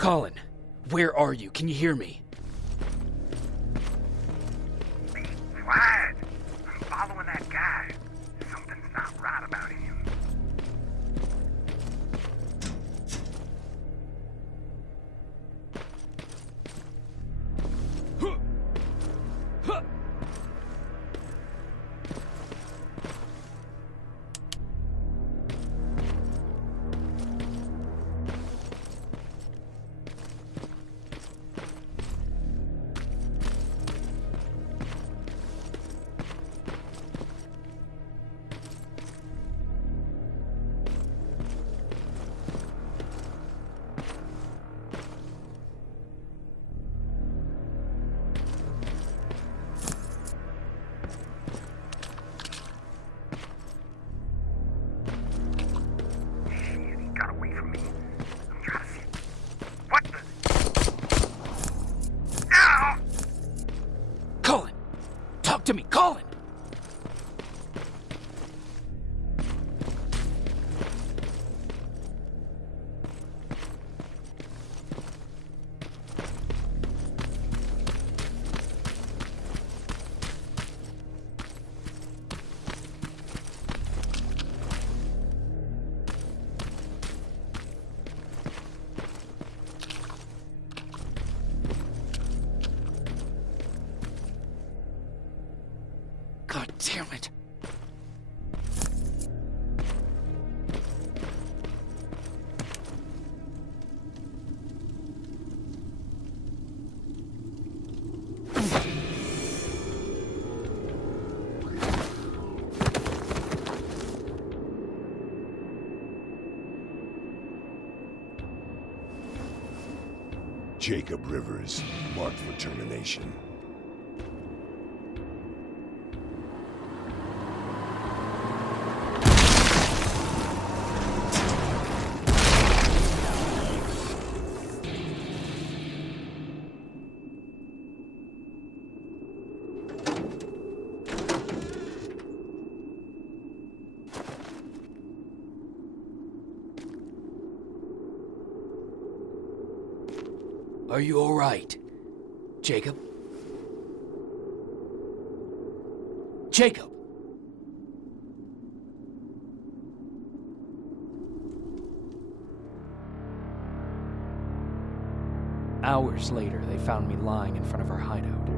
Colin, where are you? Can you hear me? Be quiet. I'm following that guy. Something's not right about him. To me, Colin! God damn it. Jacob Rivers, marked for termination. Are you all right, Jacob? Jacob! Hours later, they found me lying in front of our hideout.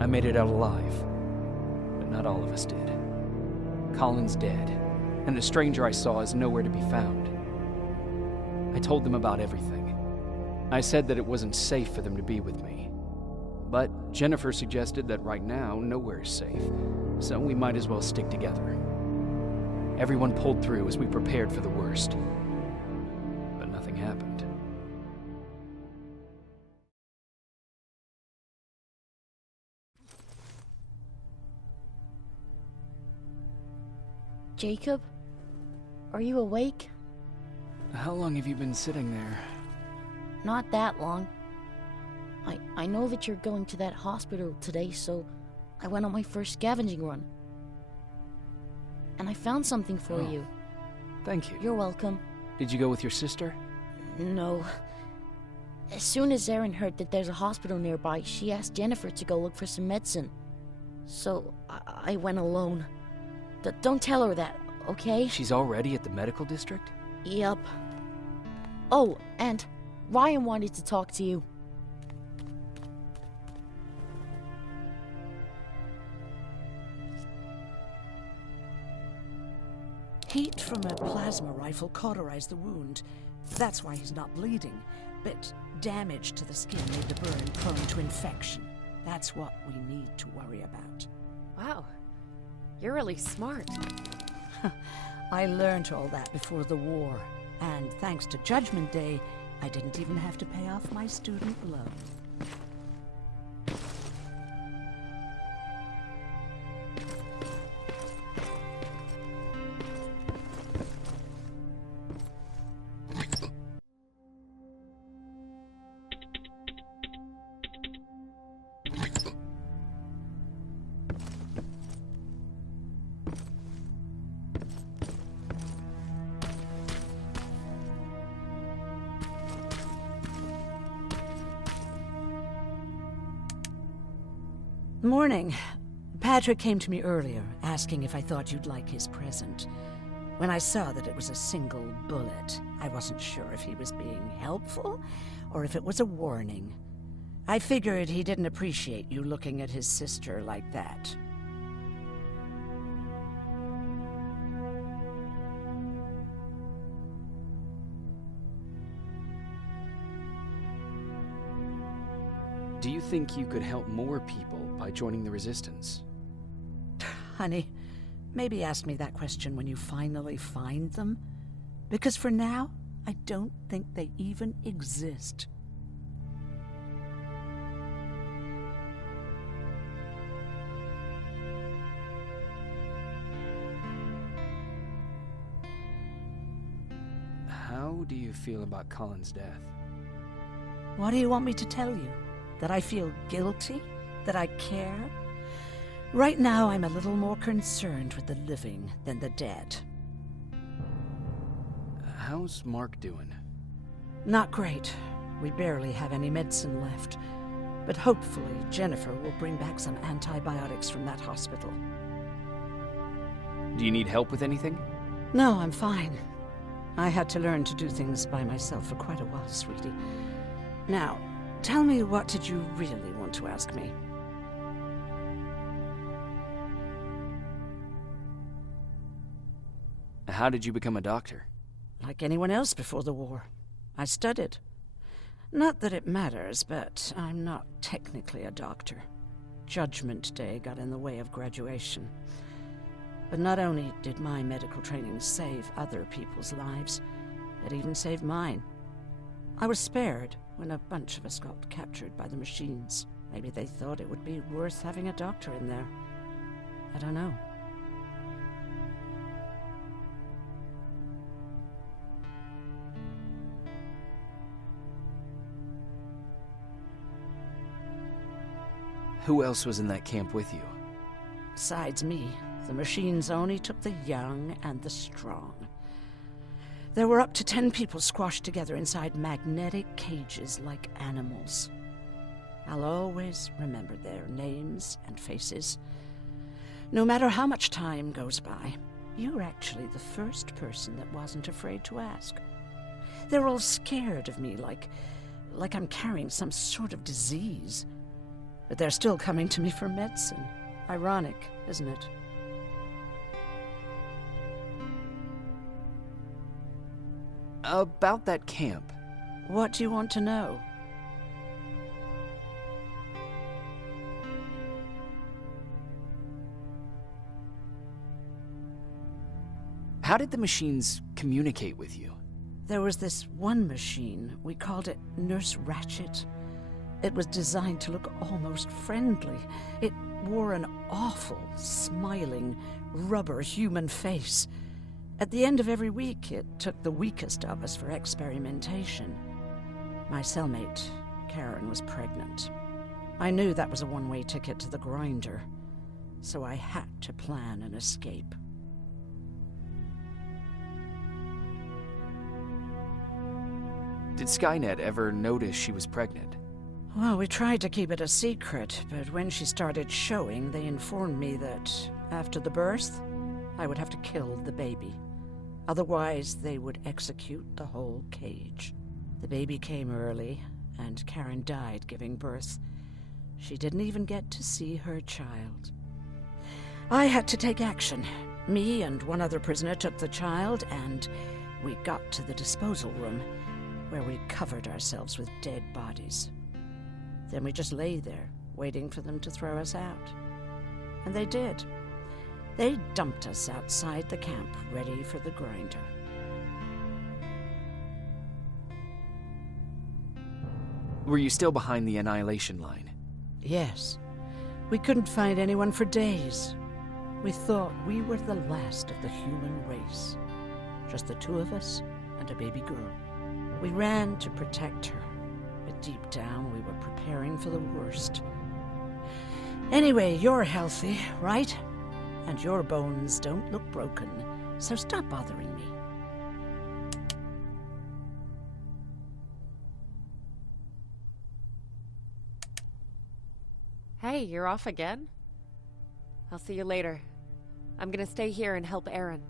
I made it out alive, but not all of us did. Colin's dead, and the stranger I saw is nowhere to be found. I told them about everything. I said that it wasn't safe for them to be with me. But Jennifer suggested that right now, nowhere is safe, so we might as well stick together. Everyone pulled through as we prepared for the worst. But nothing happened. Jacob? Are you awake? How long have you been sitting there? Not that long. I know that you're going to that hospital today, so I went on my first scavenging run. And I found something for you. Thank you. You're welcome. Did you go with your sister? No. As soon as Erin heard that there's a hospital nearby, she asked Jennifer to go look for some medicine. So I went alone. Don't tell her that, okay? She's already at the medical district? Yep. Oh, and Ryan wanted to talk to you. Heat from a plasma rifle cauterized the wound. That's why he's not bleeding. But damage to the skin made the burn prone to infection. That's what we need to worry about. Wow. You're really smart. I learned all that before the war. And thanks to Judgment Day, I didn't even have to pay off my student loan. Morning. Patrick came to me earlier, asking if I thought you'd like his present. When I saw that it was a single bullet, I wasn't sure if he was being helpful or if it was a warning. I figured he didn't appreciate you looking at his sister like that. Do you think you could help more people by joining the Resistance? Honey, maybe ask me that question when you finally find them. Because for now, I don't think they even exist. How do you feel about Colin's death? What do you want me to tell you? That I feel guilty? That I care? Right now, I'm a little more concerned with the living than the dead. How's Mark doing? Not great. We barely have any medicine left. But hopefully, Jennifer will bring back some antibiotics from that hospital. Do you need help with anything? No, I'm fine. I had to learn to do things by myself for quite a while, sweetie. Now, tell me, what did you really want to ask me? How did you become a doctor? Like anyone else before the war. I studied. Not that it matters, but I'm not technically a doctor. Judgment Day got in the way of graduation. But not only did my medical training save other people's lives, it even saved mine. I was spared when a bunch of us got captured by the machines. Maybe they thought it would be worth having a doctor in there. I don't know. Who else was in that camp with you? Besides me, the machines only took the young and the strong. There were up to 10 people squashed together inside magnetic cages like animals. I'll always remember their names and faces. No matter how much time goes by, you're actually the first person that wasn't afraid to ask. They're all scared of me, like I'm carrying some sort of disease. But they're still coming to me for medicine. Ironic, isn't it? About that camp. What do you want to know? How did the machines communicate with you? There was this one machine. We called it Nurse Ratchet. It was designed to look almost friendly. It wore an awful, smiling, rubber human face. At the end of every week, it took the weakest of us for experimentation. My cellmate, Karen, was pregnant. I knew that was a one-way ticket to the grinder, so I had to plan an escape. Did Skynet ever notice she was pregnant? Well, we tried to keep it a secret, but when she started showing, they informed me that after the birth, I would have to kill the baby. Otherwise, they would execute the whole cage. The baby came early, and Karen died giving birth. She didn't even get to see her child. I had to take action. Me and one other prisoner took the child, and we got to the disposal room, where we covered ourselves with dead bodies. Then we just lay there, waiting for them to throw us out. And they did. They dumped us outside the camp, ready for the grinder. Were you still behind the annihilation line? Yes. We couldn't find anyone for days. We thought we were the last of the human race. Just the two of us and a baby girl. We ran to protect her. But deep down, we were preparing for the worst. Anyway, you're healthy, right? And your bones don't look broken, so stop bothering me. Hey, you're off again? I'll see you later. I'm gonna stay here and help Aaron.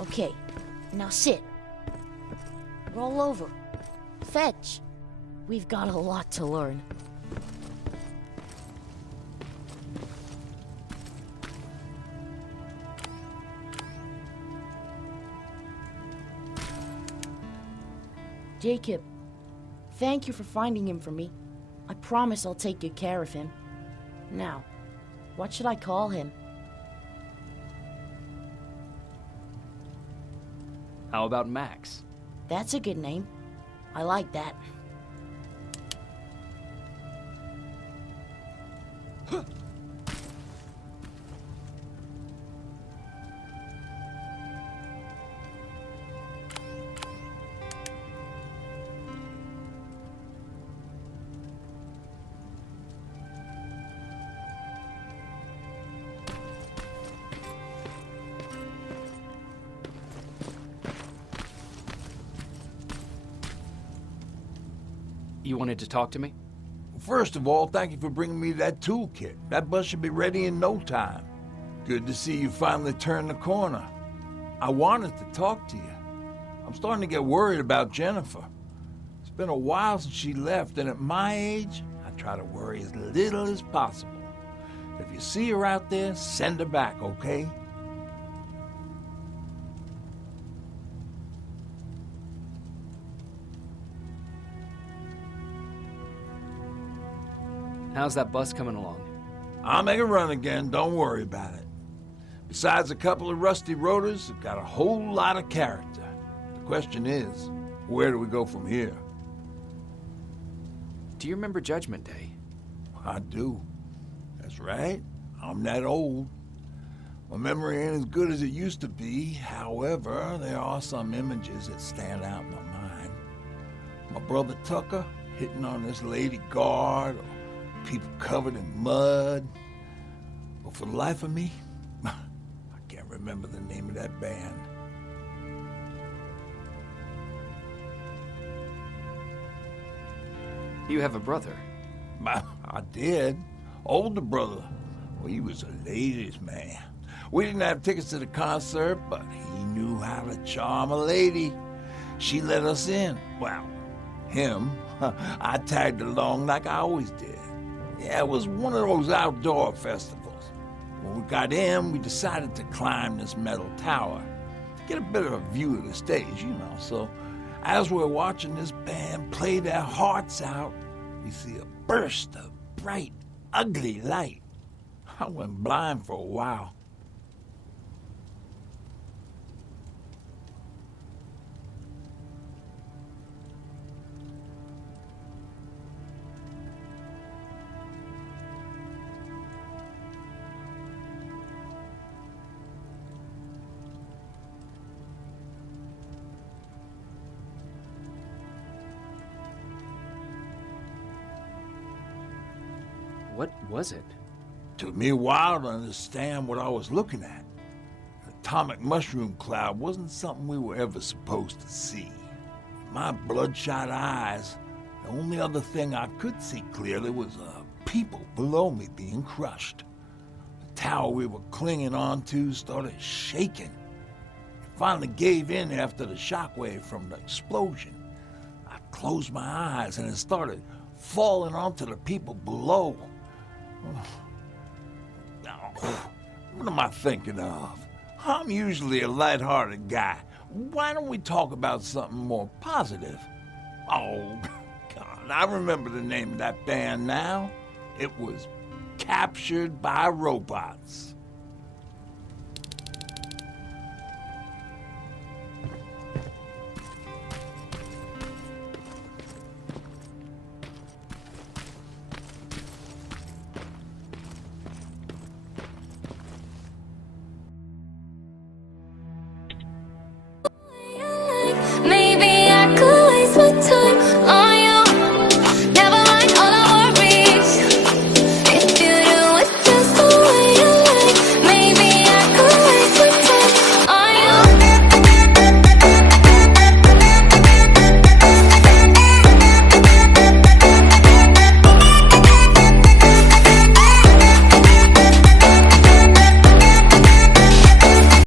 Okay, now sit. Roll over. Fetch. We've got a lot to learn. Jacob, thank you for finding him for me. I promise I'll take good care of him. Now, what should I call him? How about Max? That's a good name. I like that. You wanted to talk to me? First of all, thank you for bringing me that toolkit. That bus should be ready in no time. Good to see you finally turned the corner. I wanted to talk to you. I'm starting to get worried about Jennifer. It's been a while since she left, and at my age, I try to worry as little as possible. If you see her out there, send her back, okay? How's that bus coming along? I'll make a run again, don't worry about it. Besides a couple of rusty rotors, it's got a whole lot of character. The question is, where do we go from here? Do you remember Judgment Day? I do. That's right. I'm that old. My memory ain't as good as it used to be. However, there are some images that stand out in my mind. My brother Tucker hitting on this lady guard, or people covered in mud. But for the life of me, I can't remember the name of that band. You have a brother. I did. Older brother. Well, he was a ladies' man. We didn't have tickets to the concert, but he knew how to charm a lady. She let us in. Well, him. I tagged along like I always did. Yeah, it was one of those outdoor festivals. When we got in, we decided to climb this metal tower to get a bit of a view of the stage, you know. So as we're watching this band play their hearts out, we see a burst of bright, ugly light. I went blind for a while. What was it? Took me a while to understand what I was looking at. An atomic mushroom cloud wasn't something we were ever supposed to see. My bloodshot eyes, the only other thing I could see clearly was people below me being crushed. The tower we were clinging onto started shaking. It finally gave in after the shockwave from the explosion. I closed my eyes and it started falling onto the people below. What am I thinking of? I'm usually a lighthearted guy. Why don't we talk about something more positive? Oh, God, I remember the name of that band now. It was Captured by Robots.